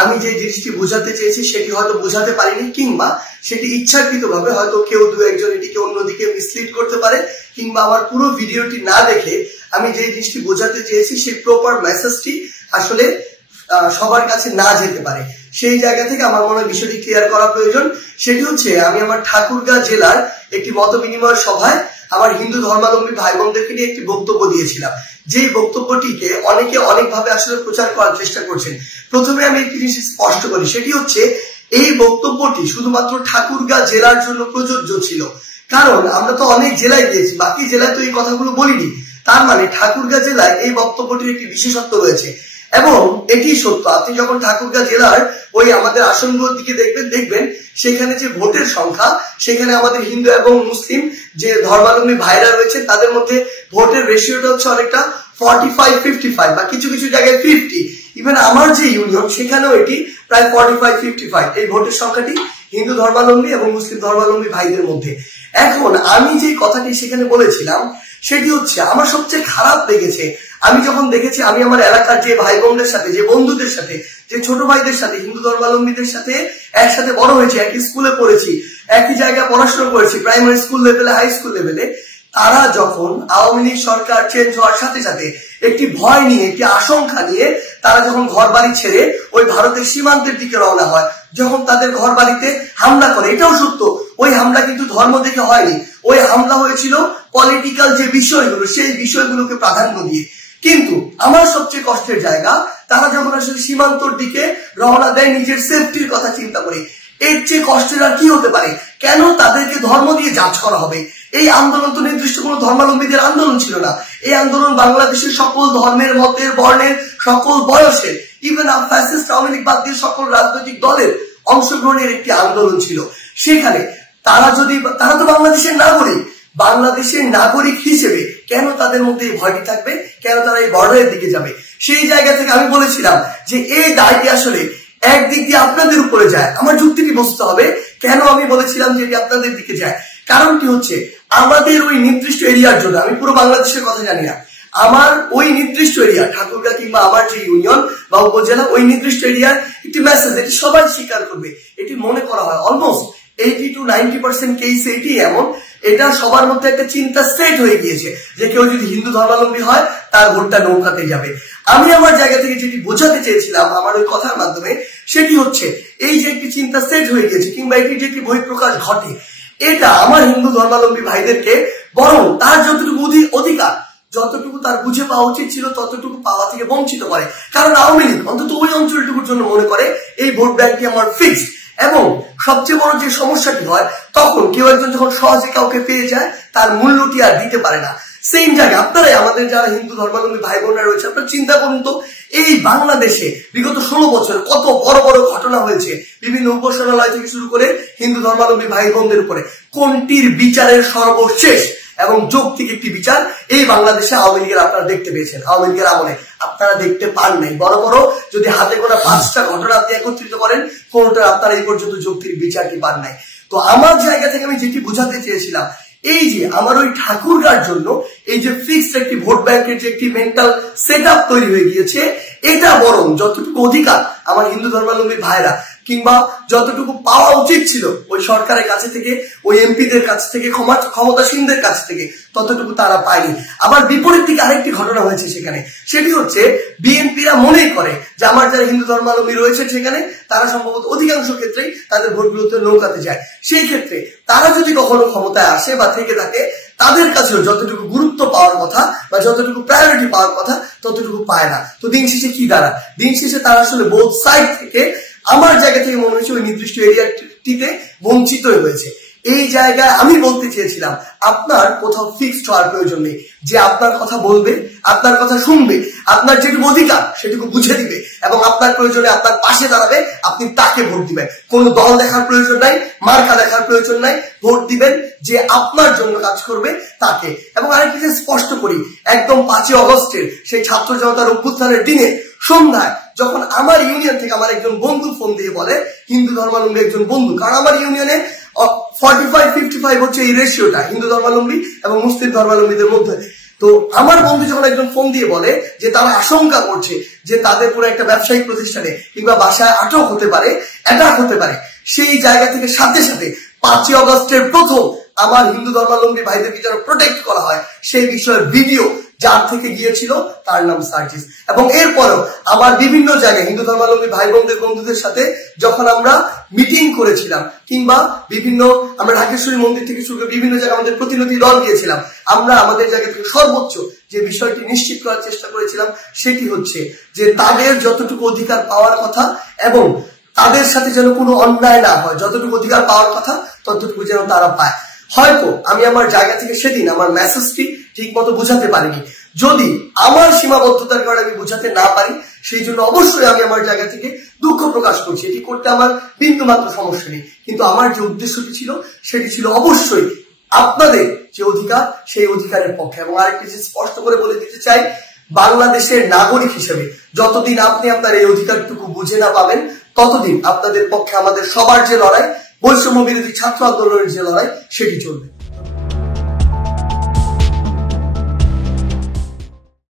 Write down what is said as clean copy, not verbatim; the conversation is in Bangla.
আমি যে জিনিসটি বোঝাতে চেয়েছি সেটি হয়তো বোঝাতে পারিনি, কিংবা সেটি ইচ্ছাকৃতভাবে হয়তো কেউ দু একজন এটিকে অন্যদিকে মিসলিড করতে পারে, কিংবা আমার পুরো ভিডিওটি না দেখে আমি যে জিনিসটি বোঝাতে চেয়েছি সেই প্রপার মেসেজটি আসলে সবার কাছে না যেতে পারে। সেই জায়গা থেকে আমার মনে হয় বিষয়টি ক্লিয়ার করা প্রয়োজন। সেটি হচ্ছে, আমি আমার ঠাকুরগাঁ জেলার একটি মত বিনিময় সভায় আমার হিন্দু ধর্মাবলম্বী ভাই বোনদেরকে নিয়ে একটি বক্তব্য দিয়েছিলাম। যেই বক্তব্যটিকে অনেকে অনেকভাবে আসলে প্রচার করার চেষ্টা করছেন। প্রথমে আমি একটি জিনিস স্পষ্ট করি, সেটি হচ্ছে এই বক্তব্যটি শুধুমাত্র ঠাকুরগাঁ জেলার জন্য প্রযোজ্য ছিল, কারণ আমরা তো অনেক জেলায় গিয়েছি, বাকি জেলায় তো এই কথাগুলো বলিনি। তার মানে ঠাকুরগাঁ জেলায় এই বক্তব্যটির একটি বিশেষত্ব রয়েছে, এবং এটি সত্য। আপনি যখন ঠাকুরগাঁ জেলার ওই আমাদের আসনগুলোর দিকে দেখবেন সেখানে যে ভোটের সংখ্যা, সেখানে আমাদের হিন্দু এবং মুসলিম যে ধর্মাবলম্বী ভাইরা রয়েছে তাদের মধ্যে ভোটের রেশিওটা হচ্ছে অনেকটা 45-55 বা কিছু কিছু জায়গায় 50। ইভেন আমার যে ইউনিয়ন সেখানেও এটি প্রায় 45-55 এই ভোটের সংখ্যাটি হিন্দু ধর্মাবলম্বী এবং মুসলিম ধর্মাবলম্বী ভাইদের মধ্যে। এখন আমি যে কথাটি সেখানে বলেছিলাম সেটি হচ্ছে, আমার সবচেয়ে খারাপ লেগেছে আমি যখন দেখেছি আমি আমার এলাকার যে ভাই বোনদের সাথে, যে বন্ধুদের সাথে, যে ছোট ভাইদের সাথে, হিন্দু ধর্মাবলম্বীদের সাথে একসাথে বড় হয়েছি, একই স্কুলে পড়েছি, একই জায়গায় পড়াশোনা করেছি, প্রাইমারি স্কুল লেভেলে, হাই স্কুল লেভেলে, তারা যখন আওয়ামী লীগ সরকার চেঞ্জ হওয়ার সাথে সাথে একটি ভয় নিয়ে, একটি আশঙ্কা নিয়ে তারা যখন ঘর বাড়ি ছেড়ে ওই ভারতের সীমান্তের দিকে রওনা হয়, যখন তাদের ঘর বাড়িতে হামলা করে, এটাও সত্য, ওই হামলা কিন্তু ধর্ম দেখে হয়নি, ওই হামলা হয়েছিল পলিটিক্যাল যে বিষয়গুলো সেই বিষয়গুলোকে প্রাধান্য দিয়ে। কিন্তু আমার সবচেয়ে কষ্টের জায়গা, তারা যখন আসলে সীমান্তর দিকে রওনা দেয় নিজের সেফটির কথা চিন্তা করে। এর চেয়ে কষ্টের আর কি হতে পারে? কেন তাদেরকে ধর্ম দিয়ে জাজ করা হবে? এই আন্দোলন তো নির্দিষ্ট কোনো ধর্মাবলম্বীদের আন্দোলন ছিল না। এই আন্দোলন বাংলাদেশের সকল ধর্মের, মতের, বর্ণের, সকল বয়সের, ইভেন ফ্যাসিস্ট আওয়ামী লীগ বাদ দিয়ে সকল রাজনৈতিক দলের অংশগ্রহণের একটি আন্দোলন ছিল। সেখানে তারা তো বাংলাদেশের নাগরিক, বাংলাদেশের নাগরিক হিসেবে কেন তাদের মধ্যে এই ভয়টি থাকবে? কেন তারা এই বর্ডারের দিকে যাবে? সেই জায়গা থেকে আমি বলেছিলাম যে এই দায়টি আসলে একদিক দিয়ে আপনাদের উপরে যায়। আমার যুক্তিটি বুঝতে হবে কেন আমি বলেছিলাম যে এটি আপনাদের দিকে যায়। কারণটি হচ্ছে, আমাদের ওই নির্দিষ্ট এরিয়ার জন্য, আমি পুরো বাংলাদেশের কথা জানি না, আমার ওই নির্দিষ্ট এরিয়া ঠাকুরগাঁ কিংবা আমার যে ইউনিয়ন বা উপজেলা, ওই নির্দিষ্ট এরিয়ার একটি মেসেজ, এটি সবাই স্বীকার করবে, এটি মনে করা হয় অলমোস্ট 80-90% কেস এটি এমন, এটা সবার মধ্যে একটা চিন্তা সেট হয়ে গিয়েছে যে কেউ যদি হিন্দু ধর্মাবলম্বী হয় তার ভোটটা নৌকাতে যাবে। আমি আমার জায়গা থেকে যেটি বোঝাতে চেয়েছিলাম আমার ওই কথার মাধ্যমে, সেটি হচ্ছে এই যে একটি চিন্তা সেট হয়ে গিয়েছে কিংবা এটি যে একটি বহিঃপ্রকাশ ঘটে, এটা আমার হিন্দু ধর্মাবলম্বী ভাইদেরকে বরং তার যতটুকু অধিকার, যতটুকু তার বুঝে পাওয়া উচিত ছিল ততটুকু পাওয়া থেকে বঞ্চিত করে। কারণ আওয়ামী লীগ অন্তত ওই অঞ্চলটুকুর জন্য মনে করে এই ভোট ব্যাংকটি আমার ফিক্সড। এবং সবচেয়ে বড় যে সমস্যাটি হয়, তখন কেউ একজন যখন সহজে কাউকে পেয়ে যায় তার মূল্যটি আর দিতে পারে না। সেম জায়গায় আপনারাই, আমাদের যারা হিন্দু ধর্মাবলম্বী ভাই বোনরা রয়েছে, আপনারা চিন্তা করুন তো, এই বাংলাদেশে বিগত 16 বছর কত বড় বড় ঘটনা হয়েছে, বিভিন্ন উপাসনালয় থেকে শুরু করে হিন্দু ধর্মাবলম্বী ভাই বোনদের উপরে, কোনটির বিচারের সর্বশেষ এবং যৌক্তিক একটি বিচার এই বাংলাদেশে আওয়ামী লীগের আপনারা দেখতে পেয়েছেন? আওয়ামী লীগের আমলে আপনারা দেখতে পান নাই। বড় বড় যদি হাতে গোনা 5টা ঘটনা আপনি একত্রিত করেন, কোনটার আপনারা এই পর্যন্ত যৌক্তিক বিচারটি পান নাই। তো আমার জায়গা থেকে আমি যেটি বোঝাতে চেয়েছিলাম, এই যে আমার ওই ঠাকুরগাঁর জন্য এই যে ফিক্সড একটি ভোট ব্যাংকের যে একটি মেন্টাল সেট আপ তৈরি হয়ে গিয়েছে, এটা বরং যতটুকু অধিকার আমার হিন্দু ধর্মাবলম্বী ভাইরা কিংবা যতটুকু পাওয়া উচিত ছিল ওই সরকারের কাছে থেকে, ওই এমপিদের কাছ থেকে, ক্ষমতাসীনদের কাছ থেকে, ততটুকু তারা পায়নি। আবার বিপরীত দিকে আরেকটি ঘটনা হয়েছে সেখানে, সেটি হচ্ছে বিএনপিরা মনেই করে যে আমার যারা হিন্দু ধর্মাবলম্বী রয়েছে সেখানে তারা সম্ভবত অধিকাংশ ক্ষেত্রেই তাদের ভোটগুলোতে নৌকাতে যায়। সেই ক্ষেত্রে তারা যদি কখনো ক্ষমতায় আসে বা থেকে থাকে, তাদের কাছেও যতটুকু গুরুত্ব পাওয়ার কথা বা যতটুকু প্রায়োরিটি পাওয়ার কথা ততটুকু পায় না। তো দিন শেষে কি দাঁড়ায়? দিন শেষে তারা আসলে বোথ সাইড থেকে, আমার জায়গা থেকে মনে হয়েছে ওই নির্দিষ্ট এরিয়াটিতে বঞ্চিত হয়েছে। এই জায়গায় আমি বলতে চেয়েছিলাম, আপনার কোথাও ফিক্সড হওয়ার প্রয়োজন নেই। যে আপনার কথা বলবে, আপনার কথা শুনবে, আপনার যেটুকু অধিকার সেটুকু বুঝে দিবে এবং আপনার প্রয়োজনে আপনার পাশে দাঁড়াবে, আপনি তাকে ভোট দিবেন। কোনো দল দেখার প্রয়োজন নাই, মার্কা দেখার প্রয়োজন নাই, ভোট দিবেন যে আপনার জন্য কাজ করবে তাকে। এবং আরেকটি যে স্পষ্ট করি, একদম 5 অগস্টের সেই ছাত্র জনতার অভ্যুত্থানের দিনে সন্ধ্যায় যখন আমার ইউনিয়ন থেকে আমার একজন বন্ধু ফোন দিয়ে বলে, হিন্দু ধর্মাবলম্বী একজন বন্ধু, কারণ আমার ইউনিয়নে 45-55 হচ্ছে এই রেশিওটা হিন্দু ধর্মাবলম্বী এবং মুসলিম ধর্মাবলম্বীদের মধ্যে। তো আমার বন্ধু যখন একজন ফোন দিয়ে বলে যে তারা আশঙ্কা করছে যে তাদের কোনো একটা ব্যবসায়িক প্রতিষ্ঠানে কিংবা বাসায় আটক হতে পারে, অ্যাটাক হতে পারে, সেই জায়গা থেকে সাথে সাথে 5ই অগস্টের প্রথম আমার হিন্দু ধর্মাবলম্বী ভাইদেরকে যেন প্রোটেক্ট করা হয় সেই বিষয়ের ভিডিও যার থেকে গিয়েছিল তার নাম সার্জিস। এবং এরপরও আমার বিভিন্ন জায়গায় হিন্দু ধর্মাবলম্বী ভাই বন্ধুদের সাথে যখন আমরা মিটিং করেছিলাম কিংবা বিভিন্ন আমরা ঢাকেশ্বরী মন্দির থেকে শুরু করে বিভিন্ন জায়গায় আমাদের প্রতিনিধি দল গিয়েছিলাম, আমরা আমাদের জায়গা থেকে সর্বোচ্চ যে বিষয়টি নিশ্চিত করার চেষ্টা করেছিলাম সেটি হচ্ছে যে তাদের যতটুকু অধিকার পাওয়ার কথা এবং তাদের সাথে যেন কোনো অন্যায় না হয়, যতটুকু অধিকার পাওয়ার কথা ততটুকু যেন তারা পায়। হয়তো আমি আমার জায়গা থেকে সেদিন আমার মেসেজটি ঠিক মতো বুঝাতে পারিনি, যদি আমার সীমাবদ্ধতার কারণে আমি বুঝাতে না পারি সেই জন্য অবশ্যই আমি আমার জায়গা থেকে দুঃখ প্রকাশ করছি, এটি করতে আমার বিন্দু মাত্র সমস্যা নেই। কিন্তু আমার যে উদ্দেশ্যটি ছিল সেটি ছিল অবশ্যই আপনাদের যে অধিকার সেই অধিকারের পক্ষে। এবং আরেকটি জিনিস স্পষ্ট করে বলে দিতে চাই, বাংলাদেশের নাগরিক হিসেবে যতদিন আপনি আপনার এই অধিকারটুকু বুঝে না পাবেন ততদিন আপনাদের পক্ষে আমাদের সবার যে লড়াই, বৈষম্য বিরোধী ছাত্র আন্দোলনের যে লড়াই সেটি চলবে।